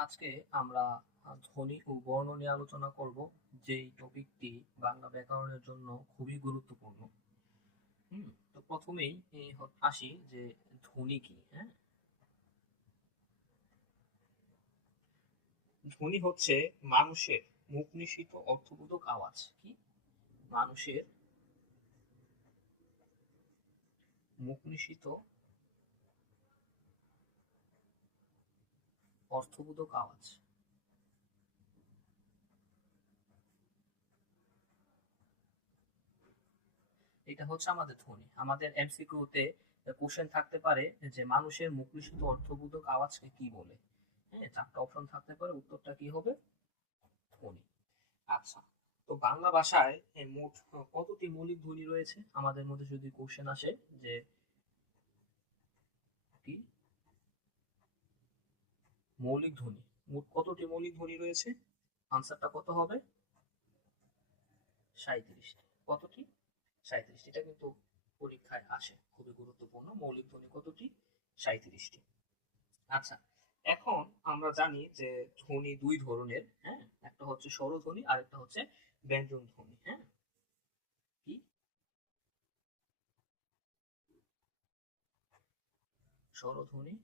আজকে আমরা ধ্বনি ও বর্ণ নিয়ে আলোচনা করব, যেই টপিকটি বাংলা ব্যাকরণের জন্য খুবই গুরুত্বপূর্ণ। হুম, তো প্রথমেই আসি যে ধ্বনি কি হ্যাঁ? ধ্বনি হচ্ছে মানুষের মুখ নিঃসৃত অর্থবোধক আওয়াজ, কি? মানুষের মুখ নিঃসৃত অর্থবোধক আওয়াজ। এটা হচ্ছে আমাদের ধ্বনি। আমাদের এমসিকিউতে কোশ্চেন থাকতে পারে যে মানুষের অর্থবোধক আওয়াজকে কি বলে? হ্যাঁ চারটা অপশন থাকতে পারে। উত্তরটা কি হবে? ধ্বনি। আচ্ছা তো বাংলা ভাষায় মোট কতটি মৌলিক ধ্বনি রয়েছে? আমাদের মধ্যে যদি কোশ্চেন আসে যে কি? মৌলিক ধ্বনি। মোট কতটি মৌলিক ধ্বনি রয়েছে? আনসারটা কত হবে? সাঁইত্রিশটি কতটি? সাঁইত্রিশটি এটা কিন্তু পরীক্ষায় আসে। খুবই গুরুত্বপূর্ণ। মৌলিক ধ্বনি কতটি? সাঁইত্রিশটি। আচ্ছা এখন আমরা জানি যে ধ্বনি দুই ধরনের হ্যাঁ? একটা হচ্ছে স্বরধ্বনি আর একটা হচ্ছে ব্যঞ্জন ধ্বনি হ্যাঁ? কি? স্বরধ্বনি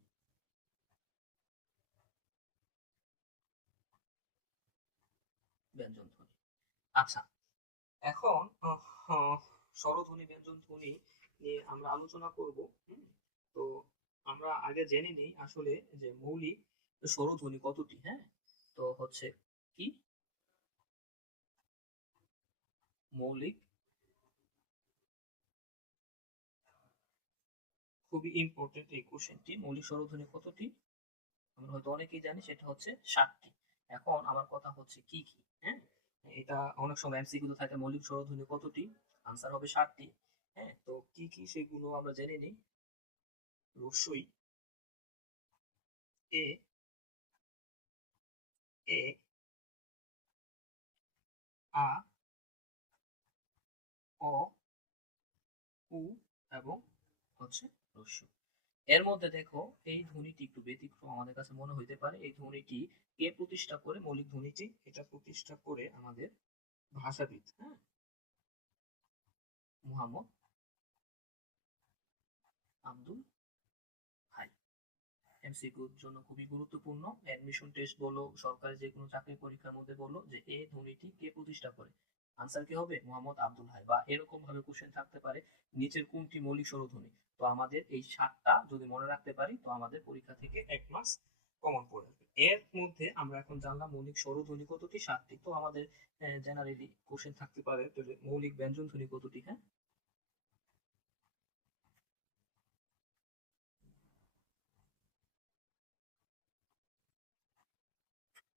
ব্যঞ্জন ধ্বনি আচ্ছা। এখন স্বরধ্বনি ব্যঞ্জন ধ্বনি নিয়ে আমরা আলোচনা করব তো আমরা আগে জেনে নিই আসলে যে মৌলিক স্বরধ্বনি কতটি হ্যাঁ? তো হচ্ছে কি? মৌলিক খুবই ইম্পর্টেন্ট এই কোশ্চেনটি মৌলিক স্বরধ্বনি কতটি? আমরা হয়তো অনেকেই জানি সেটা হচ্ছে সাতটি। এখন আমার কথা হচ্ছে কি কি হ্যাঁ? এটা অনেক সময় এমসিকিউ থাকে, মৌলিক স্বরধ্বনি কতটি? আনসার হবে সাতটি। হ্যাঁ তো কি কি সেগুলো আমরা জেনে নিই? রস্যই এ এ আ, অ, উ এবং হচ্ছে রস্য। এর মধ্যে দেখো, এই ধ্বনিটি একটু ব্যতিক্রম আমাদের কাছে মনে হইতে পারে। এই ধ্বনিটি কে প্রতিষ্ঠা করে? মৌলিক ধ্বনিটি। এটা প্রতিষ্ঠা করে আমাদের ভাষাবিদ হ্যাঁ? মুহাম্মদ আব্দুল হাই। এমসিকিউর জন্য খুবই গুরুত্বপূর্ণ। অ্যাডমিশন টেস্ট বলো, সরকারি যে কোনো চাকরি পরীক্ষার মধ্যে বলো যে, এই ধ্বনিটি কে প্রতিষ্ঠা করে? আনসার কি হবে? মোহাম্মদ আব্দুল হাই। বা এরকম ভাবে কোশ্চেন থাকতে পারে নিচের কোনটি মৌলিক স্বরধ্বনি তো আমাদের এই সাতটা যদি মনে রাখতে পারি, তো আমাদের পরীক্ষা থেকে এক মাস কমন পড়ে এর মধ্যে আমরা এখন জানলাম মৌলিক স্বরধ্বনি কতটি? সাতটি। তো আমাদের জেনারেলি কোশ্চেন থাকতে পারে যে মৌলিক ব্যঞ্জন ধ্বনি কতটি? হ্যাঁ?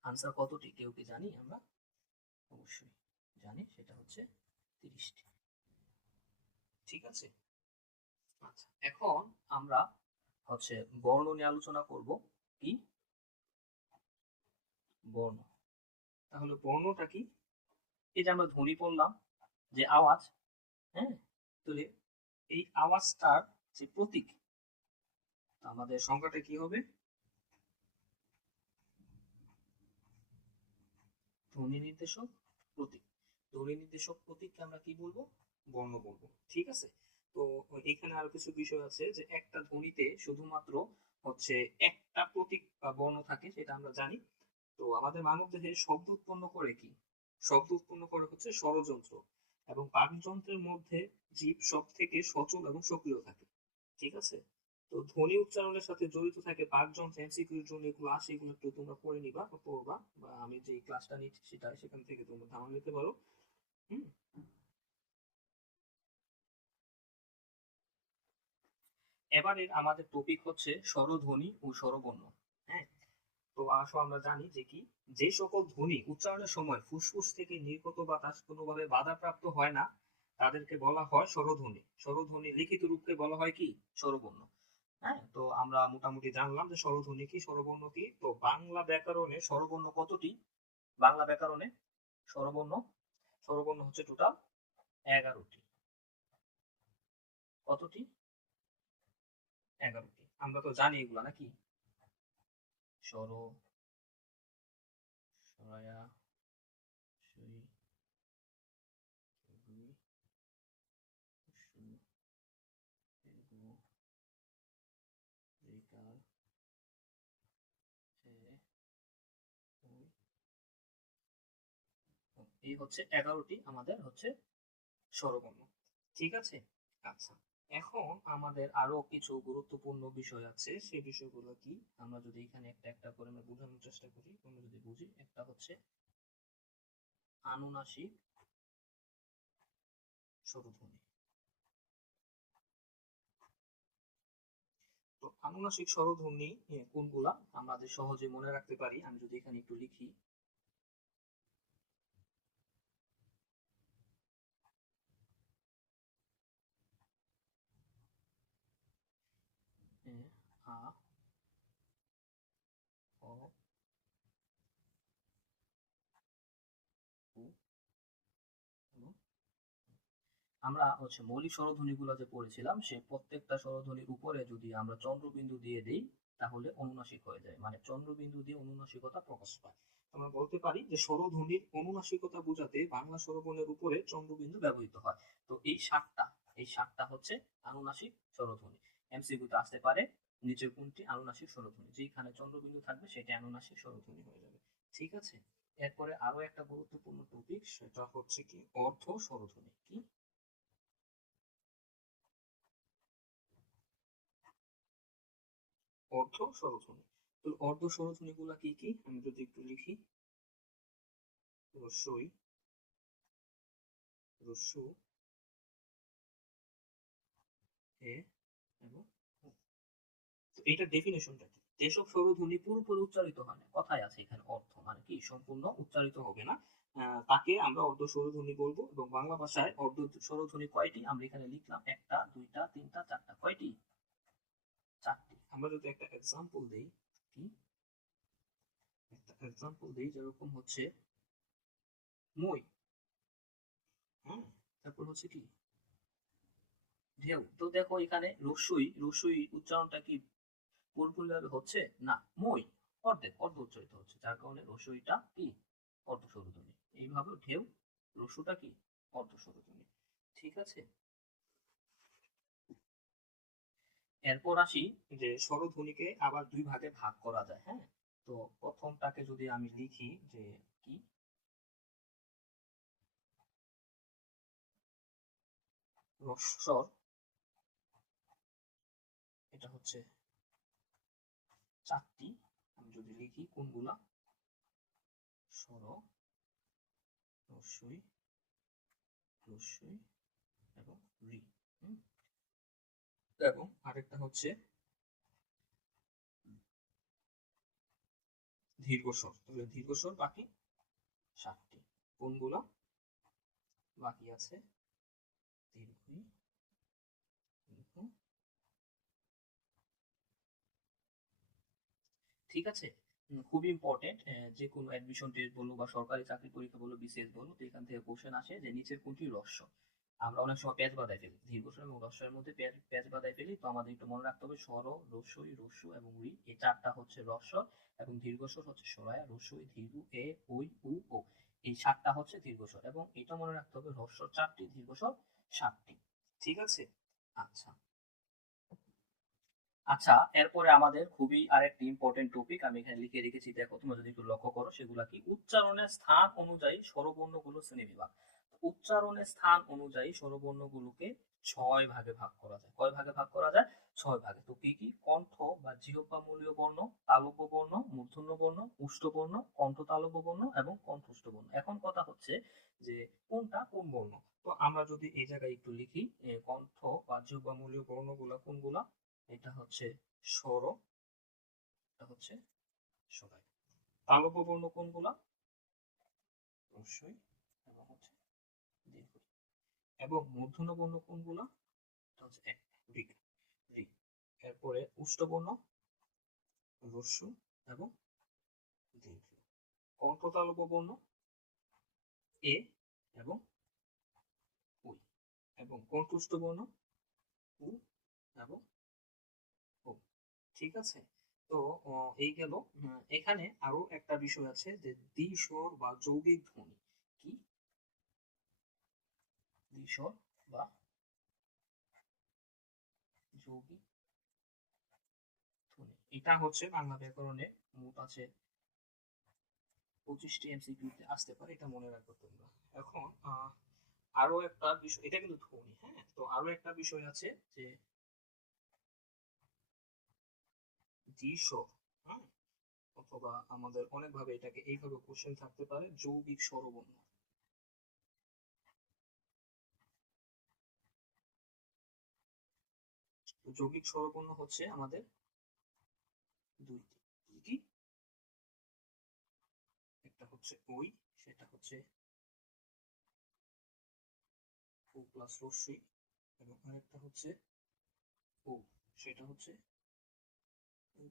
আনসার কতটি? কেউ কি জানি আমরা? অবশ্যই। জানি, সেটা হচ্ছে তিরিশটি। ঠিক আছে? আচ্ছা এখন আমরা হচ্ছে বর্ণ নিয়ে আলোচনা করব। কি? বর্ণ। তাহলে বর্ণটা কি? এই যে আমরা ধ্বনি পড়লাম, যে আওয়াজ হ্যাঁ? তাহলে এই আওয়াজটার যে প্রতীক আমাদের সংখ্যাটা কি হবে? ধ্বনি নির্দেশক প্রতীক। ধ্বনি নির্দেশক প্রতীককে আমরা কি বলব? বর্ণ বলব। ঠিক আছে? তো এখানে আরও কিছু বিষয় আছে যে একটা ধ্বনিতে শুধুমাত্র হচ্ছে একটা প্রতীক বা বর্ণ থাকে, সেটা আমরা জানি। তো আমাদের মানব দেহে শব্দ উৎপন্ন করে কি? শব্দ উৎপন্ন করে হচ্ছে ষড়যন্ত্র এবং বাকযন্ত্রের মধ্যে জীব সব থেকে সচল এবং সক্রিয় থাকে। ঠিক আছে? তো ধ্বনি উচ্চারণের সাথে জড়িত থাকে বাকযন্ত্র এমসিকিউর জন্য এগুলো আসে, এগুলো একটু তোমরা পড়ে নিবা পড়বা বা আমি যে ক্লাসটা নিচ্ছি সেটা সেখান থেকে তোমরা ধারণা নিতে পারো। এবারের আমাদের টপিক হচ্ছে স্বরধ্বনি ও স্বরবর্ণ। হ্যাঁ? তো আসো আমরা জানি যে কি, যে সকল ধ্বনি উচ্চারণের সময় ফুসফুস থেকে নির্গত বাতাস কোনোভাবে বাধাপ্রাপ্ত হয় না, তাদেরকে বলা হয় স্বরধ্বনি। স্বরধ্বনি লিখিত রূপকে বলা হয় কি? স্বরবর্ণ। হ্যাঁ? তো আমরা মোটামুটি জানলাম যে স্বরধ্বনি কি, স্বরবর্ণ কি? তো বাংলা ব্যাকরণে স্বরবর্ণ কতটি? বাংলা ব্যাকরণে স্বরবর্ণ স্বরবর্ণ হচ্ছে টোটাল এগারোটি। কতটি? এগারোটি। আমরা তো জানি এগুলা নাকি। স্বর সরায়া সুই দুই সু দীর্ঘ রেকার সে ওই ও, এই হচ্ছে এগারোটি আমাদের হচ্ছে স্বরবর্ণ। ঠিক আছে? আচ্ছা। এখন আমাদের আরও কিছু গুরুত্বপূর্ণ বিষয় আছে। সেই বিষয়গুলো কি? আমরা যদি এখানে একটা একটা করে আমরা বোঝানোর চেষ্টা করি আমরা যদি বুঝি, একটা হচ্ছে আনুনাসিক স্বরধ্বনি। তো আনুনাসিক স্বরধ্বনি কোনগুলা আমাদের সহজে মনে রাখতে পারি, আমি যদি এখানে একটু লিখি। আ অ আমরা হচ্ছে মৌলিক স্বরধ্বনিগুলো যে পড়েছিলাম, সেই প্রত্যেকটা স্বরধ্বনির উপরে যদি আমরা চন্দ্রবিন্দু দিয়ে দেই, তাহলে অনুনাসিক হয়ে যায়। মানে চন্দ্রবিন্দু দিয়ে অনুনাসিকতা প্রকাশ পায়। আমরা বলতে পারি যে স্বরধ্বনির অনুনাসিকতা বোঝাতে বাংলা স্বরবর্ণের উপরে চন্দ্রবিন্দু ব্যবহৃত হয়। তো এই সাতটা এই সাতটা হচ্ছে আনুনাসিক স্বরধ্বনি। এমসিকিউতে আসতে পারে। নিচের কোনটি আনুনাসিক স্বরধ্বনি যেখানে চন্দ্রবিন্দু থাকবে, সেটা আনুনাসিক স্বরধ্বনি হয়ে যাবে। ঠিক আছে? এরপরে আরও একটা গুরুত্বপূর্ণ টপিক সেটা হচ্ছে কি অর্থ স্বরধ্বনি কি? অর্ধ স্বরধ্বনি তো অর্ধ স্বরধ্বনি গুলা কি কি? আমি যদি একটু লিখি। রস্যই রস্যু এ, এবং। তো এইটার ডেফিনেশনটা যেসব স্বরধ্বনি পুরোপুরি উচ্চারিত হয় না। কথায় আছে এখানে অর্থ। মানে কি? সম্পূর্ণ উচ্চারিত হবে না। তাকে আমরা অর্ধ স্বরধ্বনি বলব এবং বাংলা ভাষায় অর্ধ স্বরধ্বনি কয়টি? আমরা এখানে লিখলাম একটা, দুইটা, তিনটা, চারটা। কয়টি? চারটি। আমরা যদি একটা এক্সাম্পল দেই, কি? একটা এক্সাম্পল দেই যেরকম হচ্ছে মই। হ্যাঁ তারপর হচ্ছে কি? ঢেউ। তো দেখো এখানে রসুই রসুই উচ্চারণটা কি পুরোপুরিভাবে হচ্ছে না, মই, অর্ধেক, অর্ধ উচ্চারিত হচ্ছে। যার কারণে রসুইটা কি? এইভাবে ঢেউ, রসুটা কি? ঠিক আছে? এরপর আসি যে স্বরধ্বনিকে আবার দুই ভাগে ভাগ করা যায় হ্যাঁ? তো প্রথমটাকে যদি আমি লিখি যে কি? এটা হচ্ছে চারটি, আমি যদি লিখি কোনগুলা? স্বর রস্যই রস্যই এবং রি আরেকটা হচ্ছে দীর্ঘস্বর তাহলে দীর্ঘস্বর বাকি সাতটি। কোনগুলা? বাকি আছে? দীর্ঘই দীর্ঘ ঠিক আছে? খুবই ইম্পর্টেন্ট যে কোনো অ্যাডমিশন টেস্ট বলো বা সরকারি চাকরি পরীক্ষা বলো বিসিএস বলো, তো এখান থেকে কোশ্চেন আসে যে নিচের কোনটি রস্য আমরা অনেক সময় পেঁচ বাদায় ফেলি দীর্ঘস্বর এবং রস্যের মধ্যে পেঁচ পেঁচ বাদায় ফেলি, তো আমাদের একটু মনে রাখতে হবে, স্বর রস্যই রস্যু এবং রি, এই চারটা হচ্ছে রস্বর এবং দীর্ঘস্বর হচ্ছে সরায়া রস্যই দীর্ঘ এ, ওই, উ, ও। এই সাতটা হচ্ছে দীর্ঘস্বর এবং এটা মনে রাখতে হবে, রস্বর চারটি দীর্ঘস্বর সাতটি। ঠিক আছে? আচ্ছা। আচ্ছা এরপরে আমাদের খুবই আরেকটি ইম্পর্টেন্ট টপিক আমি এখানে লিখে রেখেছি। দেখো, তোমরা যদি একটু লক্ষ্য করো, সেগুলা কি? উচ্চারণের স্থান অনুযায়ী স্বরবর্ণগুলো শ্রেণীবিভাগ। উচ্চারণের স্থান অনুযায়ী স্বরবর্ণগুলোকে ছয় ভাগে ভাগ করা যায়। কয় ভাগে ভাগ করা যায়? ছয় ভাগে। তো কি কি? কণ্ঠ বা জিহ্বামূলীয় বর্ণ, তালব্য বর্ণ, মূর্ধন্য বর্ণ, উষ্ঠ বর্ণ কণ্ঠ তালব্য বর্ণ এবং কণ্ঠস্থ বর্ণ। এখন কথা হচ্ছে যে কোনটা কোন বর্ণ? তো আমরা যদি এই জায়গায় একটু লিখি কণ্ঠ বা জিহ্বামূলীয় বর্ণগুলা কোনগুলা? এটা হচ্ছে স্বর, এটা হচ্ছে সরাই তালব্য বর্ণ কোনগুলা এবং হচ্ছে দীর্ঘ। এবং মূর্ধন্য বর্ণ কোনগুলা এরপরে উষ্ঠ বর্ণ এবং দীর্ঘ। কণ্ঠ তালব্য বর্ণ এ এবং উই এবং কণ্ঠস্থ বর্ণ উ এবং ঠিক আছে? তো এই গেল। এখানে আরও একটা বিষয় আছে যে দ্বিস্বর বা যৌগিক ধ্বনি। কি? দ্বিস্বর বা যৌগিক ধ্বনি। এটা হচ্ছে বাংলা ব্যাকরণে মোট আছে পঁচিশটি এমসিকিউতে আসতে পারে, এটা মনে রাখো তোমরা। এখন আরও একটা বিষয়, এটা কিন্তু ধ্বনি হ্যাঁ? তো আরও একটা বিষয় আছে যে হ্যাঁ অথবা আমাদের অনেকভাবে এটাকে এইভাবে কোশ্চেন থাকতে পারে, যৌগিক স্বরবর্ণ। যৌগিক স্বরবর্ণ হচ্ছে আমাদের দুইটি। কি একটা হচ্ছে ওই, সেটা হচ্ছে ও প্লাস রশ্মি, এবং আরেকটা হচ্ছে ও, সেটা হচ্ছে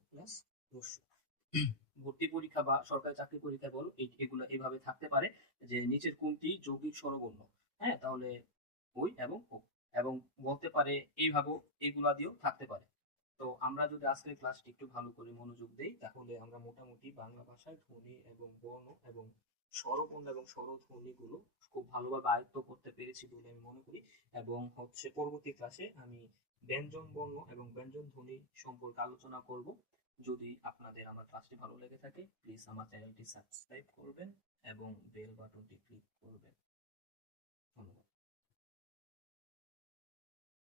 প্লাস রশ্মি ভর্তি পরীক্ষা বা সরকারি চাকরি পরীক্ষা বল এগুলো এইভাবে থাকতে পারে যে নিচের কোনটি যৌগিক স্বরবর্ণ হ্যাঁ তাহলে ওই এবং ও। এবং বলতে পারে এইভাবে এগুলা দিয়েও থাকতে পারে। তো আমরা যদি আজকের ক্লাসটি একটু ভালো করে মনোযোগ দেই, তাহলে আমরা মোটামুটি বাংলা ভাষায় ধ্বনি এবং বর্ণ এবং স্বরবর্ণ এবং স্বরধ্বনি গুলো খুব ভালোভাবে আয়ত্ত করতে পেরেছি বলে আমি মনে করি। এবং হচ্ছে পরবর্তী ক্লাসে আমি ব্যঞ্জন বর্ণ এবং ব্যঞ্জন ধ্বনি সম্পর্কে আলোচনা করব। যদি আপনাদের আমার ক্লাসটি ভালো লেগে থাকে প্লিজ আমার চ্যানেলটি সাবস্ক্রাইব করবেন এবং বেল বাটনটি ক্লিক করবেন। ধন্যবাদ।